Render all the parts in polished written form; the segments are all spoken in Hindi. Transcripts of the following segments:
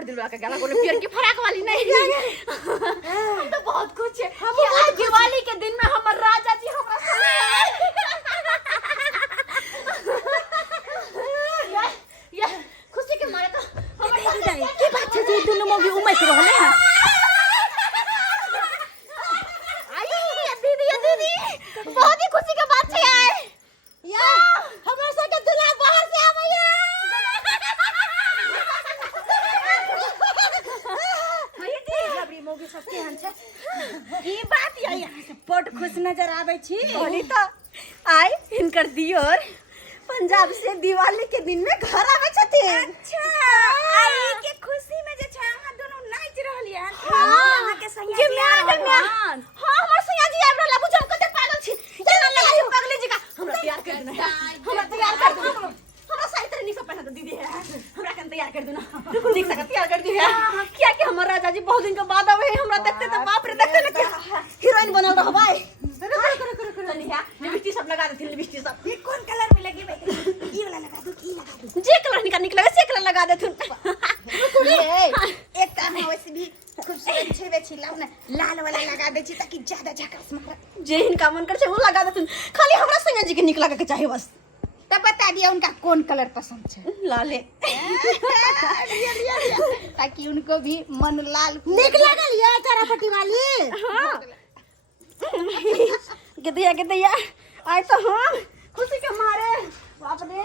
हमर दिलवा के गला कोनो पियर की फराक वाली नहीं हम तो बहुत खुश है कि आज दिवाली के दिन में हमर राजा जी हमरा ये खुशी के मारे तो हमर की बात है जे दुनु मौगी उमैत रहले हैं दीदी बहुत ही खुशी के बात है या हमर सब के दुल्हा बाहर से आबैया जबरी मौगी सब केहन छै की बात या यहाँ से बड़ खुश नजर आबै छी बोली तो आई इनकर दियोर पंजाब से दिवाली के दिन में घर आवे छथिन। अच्छा आई के खुशी में जे छै अहाँ दोनों नाच रहलियै अहाँ के संग हां हमर सैया जी आब रहला बुझम कते पागल छी केना लगा पगली जी का हमरा तैयार कर देना हमरा तैयार कर देना हमरा साड़ी तरह निक पहना दो दीदी हमरा कन तैयार कर देना बिल्कुल निक से तैयार कर दी है क्या कि हमर राजा जी बहुत दिन के बाद आवे हमरा देखते तो बाप रे देखते न क्या हीरोइन बनल रह भाई करो चलिए लिपस्टिक सब लगा देथिन लिपस्टिक सब ये कौन कलर में लगी भाई ई वाला लगा दो की लगा दो जे कलर निक लगे से कलर लगा देथिन एक काम है वैसे भी खूबसूरत छेबे छी लाओ ना लाल वाला लगा दे छी ताकि ज्यादा झकास मारे जे इनका मन कर छे वो लगा देथिन खाली हमरा सैया जी के निक लगे के चाहिए बस तब बता दिया उनका कौन कलर पसंद है लाले ताकि उनको भी मन लाल निक लगल या तारापट्टी वाली हां के दिया आए तो हम खुशी के मारे बाप रे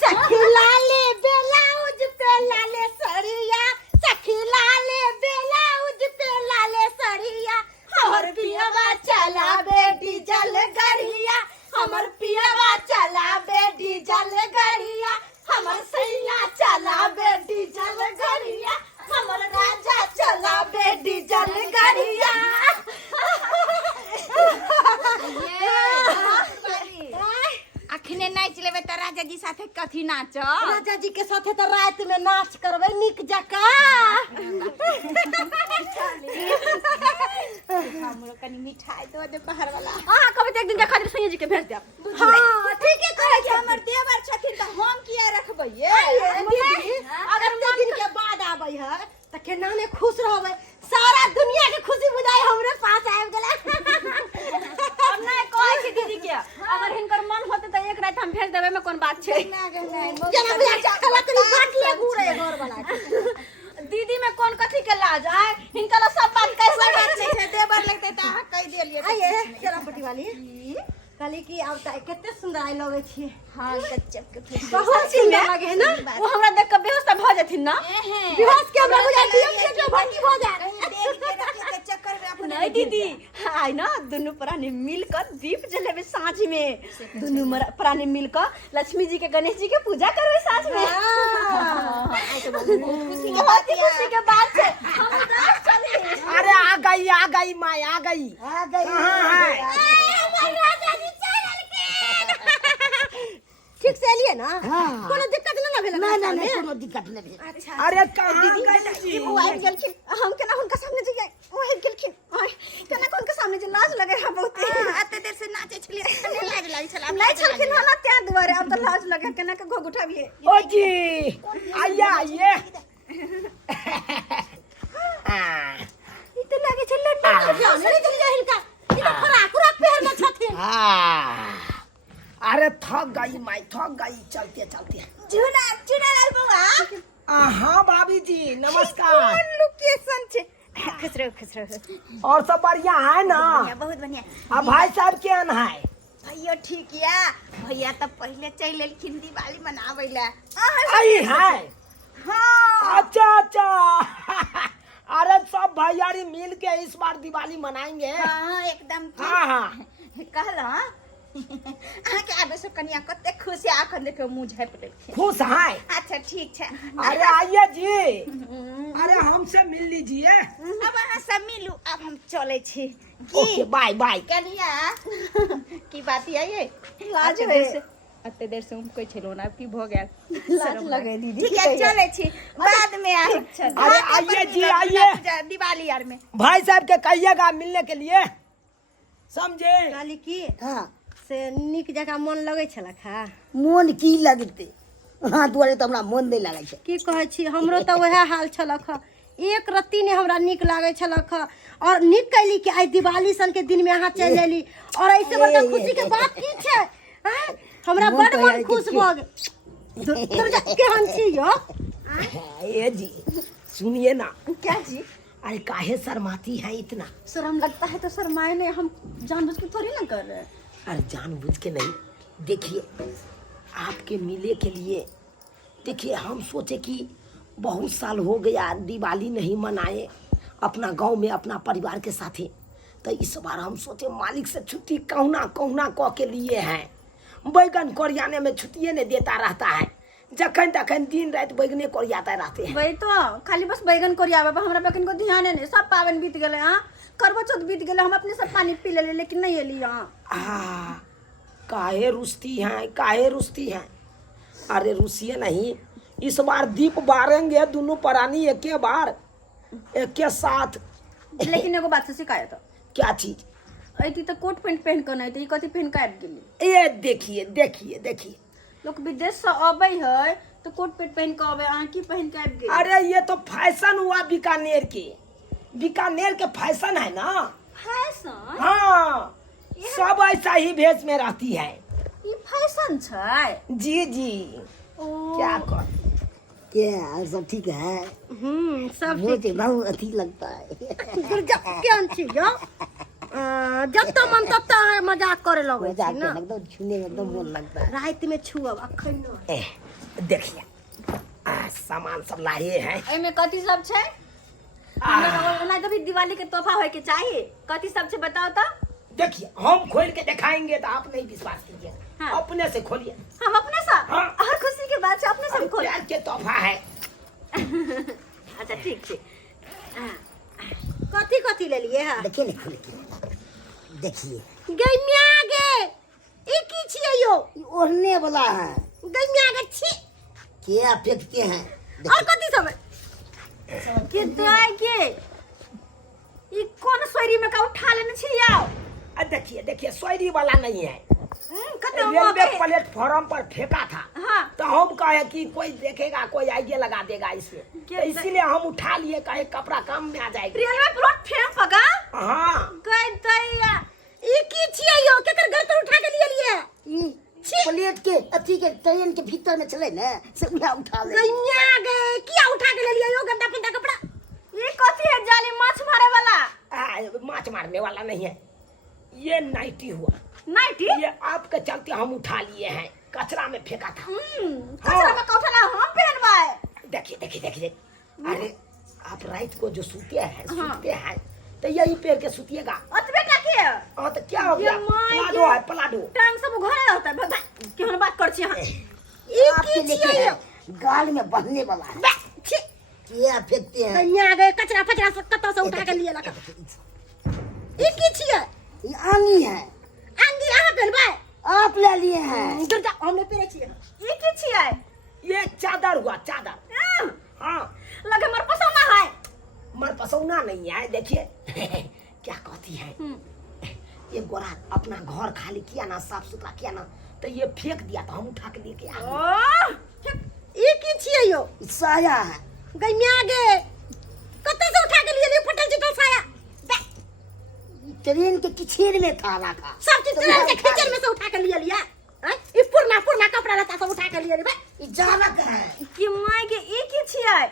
सखी लाले ब्लाउज पे लाले सड़िया सखी लाले ब्लाउज पे लाले सड़िया हमर पियवा चला बेटी जल गरिया हमर पियवा चला बेटी जल गरिया हमर सैया चला बेटी जल गरिया हमर राजा चला बेटी जल गरिया अखने नाच लेबे त राजा जी साथे कथी नाच राजा जी के साथे तो रात में नाच करबे निक जका हमरो कनी मिठाई दो दे बाहर वाला हां कभी एक दिन के खातिर सैया जी के भेज दे हां ठीक है कहै छै हमर देवर छथिन त हम किया रखबै ये दीदी अगर दिन के बाद आबै है त केना ने खुश रहबै सारा दुनिया के खुशी बुझाई हमरे पास आबि गेलै अब नहीं कहै छी दीदी के अगर हिनकर मन होते त एक रात हम भेज देबै में कोन बात छै जना बुझा चला कनी काट ले घूरे घर वाला दीदी में कौन कथी के लाज आए हिनका सब बात कैसे बात छै देवर लगते त अहाँ कह देलिए आइए चरापट्टी वाली काली की आवता कितने सुंदर आई लगे छी हां गजब के बहुत सुंदर लगे है ना वो हमरा देख के बेहोश त भ जथिन ना बेहोश के हमरा बुझा दियो के भंगी भ जा देख के रखे के चक्कर में अपन नहीं दीदी आई ना दोनों प्राणी मिलकर दीप जलेबे साँझ में दोनों प्राणी मिलकर लक्ष्मी जी के गणेश जी के पूजा करबे साँझ में खुशी के बात है हम उधर चले अरे आ गई माँ आ गई ठीक से लिए ना कोनो दिक्कत ना भेल ना कोनो दिक्कत नहीं अच्छा अरे कहाँ गई वो आबि गेलखिन हम केना हुनका सामने जे ओ आबि गेलखिन केना हुनका सामने जे लाज लगे है बहुत अते देर से नाचे छलिए नहीं लाज लागे छला नहीं छलखिन ना त्या दुआरे अब तो लाज लगे केना के घोग उठाबिए ओ जी आइए ई तो लागे छै लड्डू जाने चल जा हिनका ई तो फराक पहन में छथिन अरे थक गई माई थक गई चलते चुना लाल बुआ हाँ भाभी जी नमस्कार लोकेशन छे खुश रहो और सब बढ़िया है ना बहुत बढ़िया अब भाई साहब केहन है भैया ठीक या भैया तो पहले चल लेलखिन दिवाली मनावे ला आई है हां अच्छा अरे सब भैयारी मिल के इस बार दिवाली मनाएंगे हां एकदम हाँ कहला अहाँ के आबे से कनिया कते खुश है आखन देखो मुंह झाँप देलखिन खुश है अच्छा ठीक है अरे आइए जी अरे हमसे मिल लीजिए अब अहाँ सब मिलू अब हम चले छी ओके बाय बाय कनिया की बात ये लाज अते देर से हम कोई छलो ना की भ गेल लाज लगे दीदी ठीक है चले छी बाद में आ अरे आइए जी आइए दिवाली यार में भाई साहब के कहिएगा मिलने के लिए समझे काली की से निक जगह मन लगे छला खा मोन की लगते हाँ दुआरे तो हमरा मन नहीं लागे छै। की कहै छी, हमरो तो वह हाल छलक ह। एक रत्ती ने हमरा निक लागे छलक ह, और निक कैली कि आई दिवाली सन के दिन में अहाँ चल एली, और ऐसे बड़ा खुशी के बात की छै। हैं? हमरा बड़ मन खुश भ गेल। तोर केहन छी यो? ए जी सुनिए ना। क्या जी? अरे काहे शर्माती है इतना? शर्म लगता है तो शर्माए नहीं, हम जानबूझ के थोड़ी ना कर रहे हैं। अरे जानबूझ के नहीं, देखिए आपके मिले के लिए, देखिए हम सोचे कि बहुत साल हो गया दिवाली नहीं मनाए अपना गांव में अपना परिवार के साथ, तो इस बार हम सोचे मालिक से छुट्टी कहुना कहुना कह के लिए हैं। बैगन कोरियाने में छुट्टिए नहीं देता रहता है, जखन तखन दिन रात बैगने कोरियाते रहते हैं। वही तो खाली बस बैगन कोरियावे पर हमरा बैगन को ध्यान नहीं। सब पावन बीत गए, हाँ करवा चौथ बीत गए, हम अपने सब पानी पी ले लेकिन नहीं एली यहाँ। काहे रुस्ती हैं, काहे रुस्ती हैं? अरे रुसिए नहीं, इस बार दीप बारेंगे दोनों प्राणी एक बार एक के साथ। लेकिन एगो बात से शिकायत, क्या चीज? ऐती तो कोट पैंट पहन कर नहीं, कथी पहन के आबि गेली। ये देखिए देखिए देखिए, लोग विदेश से अबै है तो कोट पैंट पहन के अबै, अहाँ की पहन के आबि गेली। अरे ये तो फैशन हुआ बीकानेर के, बीकानेर के फैशन है ना। फैशन? हाँ सब ऐसा ही भेष में रहती है। ये फैशन छै? जी जी। ओ क्या कर, क्या सब ठीक है? सब मुझे बहुत अच्छी लगता है। केहन छी यो? जब मन तब मजाक करे लगे छी ना। एकदम छूने में एकदम मन लगता है। रात में छुअब अखन न। देखिए सामान सब लाए हैं। एमे कथी सब छै? हमरा ओना तो भी दिवाली के तोहफा होय के चाहिए। कथी सब छै बताओ तो। देखिए हम खोल के दिखाएंगे तो आप नहीं विश्वास कीजिए। हाँ। अपने से खोलिए। हम अपने से? हाँ। और खुशी के बात छै, अपने से खोल। प्यार के तोहफा है। अच्छा ठीक छै। कथी कथी ले लिए है? देखिए नहीं खोल के देखिए। गैमिया गे, ई की छियै यो? ओढ़ने वाला है। गैमिया गे छी। क्या फेंकते हैं? और कथी सब है? के दाय के ई कोन सोयरी में का उठा लेने छी याओ? देखिए देखिए सोयरी वाला नहीं है। कते रेलवे प्लेटफॉर्म पर फेंका था। हाँ। तो हम कहे कि कोई देखेगा, कोई आइडिया लगा देगा इसमें, तो इसीलिए हम उठा लिए, कहे कपड़ा काम में आ जाएगा। रेलवे प्लेटफॉर्म पका? हाँ। गई दैया ई की छियै यो? केकर घर पर उठा के लिए? प्लेट के अथी के ट्रेन के भीतर में चले ना, से उठा ले। गैमिया गे, किया उठा के ले लिए यो गंदा फंदा कपड़ा? ये कथी है? जाली माछ मारे वाला? माछ मारने वाला नहीं है, ये नाइटी हुआ। नाइटी? ये आपके चलते हम उठा लिए हैं, कचरा में फेंका था। कचरा में कौठला हम पहनवाए। देखिए देखिए देखिए। अरे आप रात को जो सूते हैं तो यही पेड़ के सूतिएगा। अतबे का के? हाँ तो क्या हो गया? पलाडो है, पलाडो। टांग सब घरे रहता है। बता केहन बात कर छी अहाँ? ई की छियै यो? गाल में बंधने वाला है। छी, क्या फेंकते हैं? गैमिया गे, कचरा फचरा सब कतौ से उठा के लिए लगा। ई की छियै? ये आंगी है। आंगी अहाँ पहनबाय? आप ले लिए हैं। दुर्गा हमने पहने छियै। ई की छियै? ये चादर हुआ, चादर। हाँ लगे मर पसंद है। मर पसौना नहीं है। देखिए क्या कहती है, ये गोरा अपना घर खाली किया ना, साफ सुथरा किया ना, तो ये फेंक दिया, तो हम उठा के लेके आ गए। ई की छियै यो? साया है। गैमिया गे, कतौ से उठा के लिए फटल चिटल साया? ट्रेन के किचेर में था रखा। सब चीज ट्रेन के खींचर में से उठा के लिए लिया। ई पुरना पुरना कपड़ा रहता सब उठा के लिए रे। ये जानक है कि माय के ई की छियै?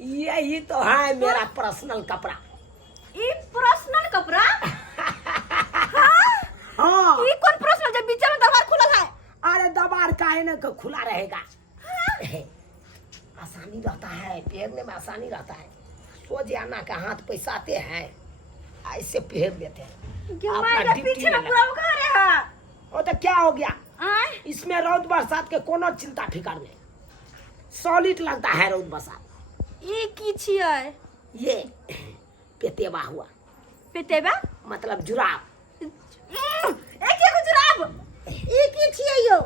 यही तो है मेरा पर्सनल कपड़ा। ई पर्सनल कपड़ा? हाँ। ई कौन पर्सनल जब बीच में दरबार खुला है? अरे दबार काहे न खुला रहेगा। आसानी रहता है, पहनने में आसानी रहता है। सो जाना का हाथ पैसाते हैं, ऐसे पहन लेते हैं। कि अपना माय के ड्यूटी पीछे में में पूरा घर है। वो तो क्या हो गया, आय इसमें रौद बरसात के कोनो चिंता फिकर नहीं, सॉलिड लगता है रौद बरसात। ई की छियै? ये पेतेवा हुआ, पेतेबा मतलब जुराब। एक जुराब। ई की छियै यो?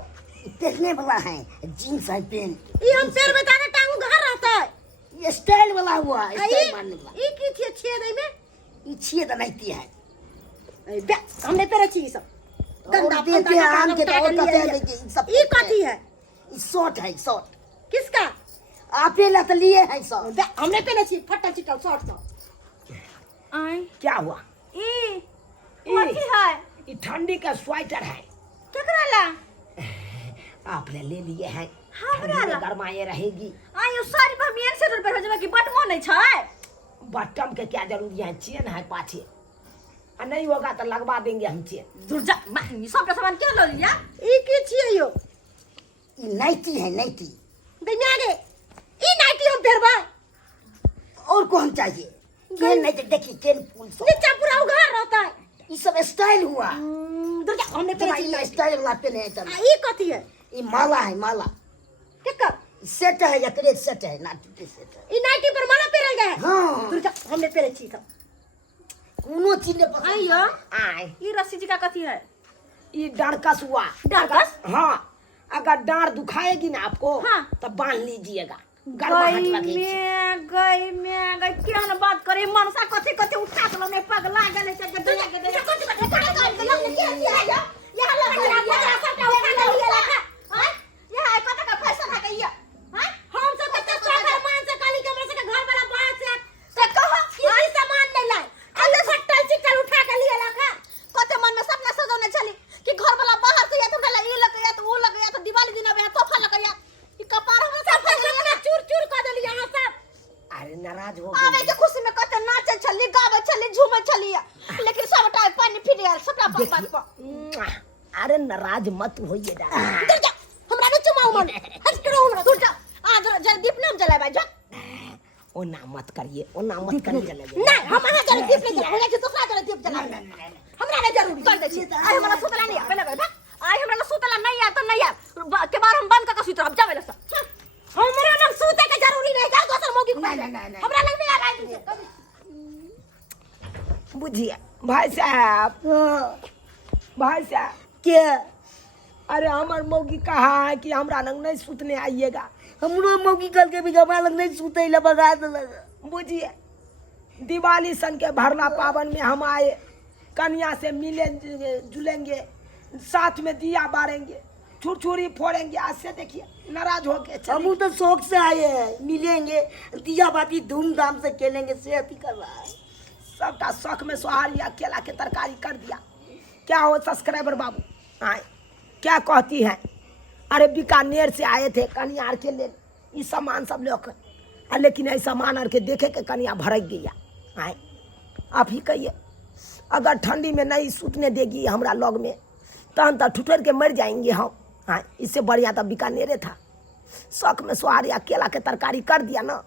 पहनने वाला है, जींस है, पेंट। ई हम पैर में ताने टांगू घर रहता है। ये स्टाइल वाला हुआ, स्टाइल मारने वाला। ई की छियै? छेद में ये छेद नहीं है। बे हमने पेरे छी सब गंदा देते हैं आम के तो और कहते हैं कि सब ई कथी है? शॉर्ट है शॉर्ट। किसका? आपे ला तो लिए है शॉर्ट। हमने पहने छी फटा चिटल शॉर्ट सा। आई क्या हुआ? ई कथी है? ये ठंडी का स्वेटर है। केकरा ला? आपने ले लिए हैं। हमरा ठंडी ला? में गरमाए रहेगी। आई सारी भमियन से रोड पर हो जबा कि बटमो नहीं छै। बटम के क्या जरूरी है? चेन है पाछे। और नहीं होगा तो लगवा देंगे हम चेन। दूर जा सबका सामान क्यों लो लिया? ई की छिए यो? ये नाइटी है नाइटी। दैया गे ई नाइटी हम फेरबा। और कौन चाहिए? चेन नहीं तो देखिए चेन फुल सब। नीचे पूरा उघार रहता है। ये सब स्टाइल हुआ। दूर जा हमने पहने छी। स्टाइल लाते नहीं चल। ई कथी है? ये माला है माला। केकर? सेट है या क्रेज सेट है नाइटी के सेट है। ई नाइटी पर माला पहनल गया है। हाँ। दूर जा हमने पहने छी सब। कोनो चीज ने पसंद आई यो आए। ई रस्सी जी का कथी है? ये डारकस हुआ। डारकस? हाँ, अगर डांड दुखाएगी ना आपको हाँ। तो बांध लीजिएगा। गरमाहट गई लगेगी। मैं क्या ना बात करे मनसा कथी कथी उठा के लो नहीं पगला गेले से गदला गदला कथी कथी का लग के किया है यहां लग गया सबटा उठा के लिए रखा हां यह है कत का फैशन है कहिया हां हम सब कत सोकर मान से काली के हमरा से घर वाला बाहर से कहो ये सामान नहीं लाए अल्लाह फट्टल चिकल उठा के लिए रखा कते मन में सपना सजौने चली कि घर वाला बाहर से या तो हमरा ये लग गया तो वो लग गया तो दिवाली दिन आवे तोहफा लग गया ई कपार हमरा सब सपना चूर चूर कर देली यहां सब। अरे नाराज हो आवे के खुशी में कते नाचे छली गावे छली झूमे छली लेकिन सब टाइम पानी फिर यार सबटा बात पर। अरे नाराज मत होइए जा। दूर जा हमरा न चुमाऊ मन हट करो हमरा दूर जा आ जरा दीप नाम जलाए भाई जा ओ ना मत करिए ओ ना मत करिए। नहीं हम वहां जरा दीप नहीं जला होया दूसरा जरा दीप जला हमरा नहीं जरूरी कर दे छी आई हमरा सुतला नहीं पहले कर आई हमरा सुतला नहीं आ तो नहीं आ के बार हम बंद कर सुत हम जावे ला हमरा न सुते के जरूरी नहीं जा दोसर मौकी नहीं। हमरा लग नहीं आ रहा बुझिए भाई साहब भाई साहब क्या? अरे हमार मौगी कहा है कि हमरा लग नहीं सुतने आइएगा। हमरो मौकी कल के भी गमा लग नहीं सुते ला बगा देलक। बुझिए दिवाली सन के भरला पावन में हम आए कन्या से मिले जुलेंगे साथ में दिया बारेंगे छुरछुरी फोड़ेंगे। आज से देखिए नाराज हो के हम तो शौक से आए हैं मिलेंगे दिया बाती धूमधाम से खेलेंगे सेहत ही कर रहा है। सबका शौक में सोहारी केला के तरकारी कर दिया। क्या हो सब्सक्राइबर बाबू आए क्या कहती है? अरे बीकानेर से आए थे कन्या के लिए ये सामान सब लेकर लेकिन ऐसा सामान के देखे के कन्या भड़क गया। आए आप ही कहिए अगर ठंडी में नहीं सूतने देगी हमरा लॉग में तो ठुठर के मर जाएंगे हम। हाँ इससे बढ़िया तो बीकानेरे था। शौक में सोहारी केला के तरकारी कर दिया ना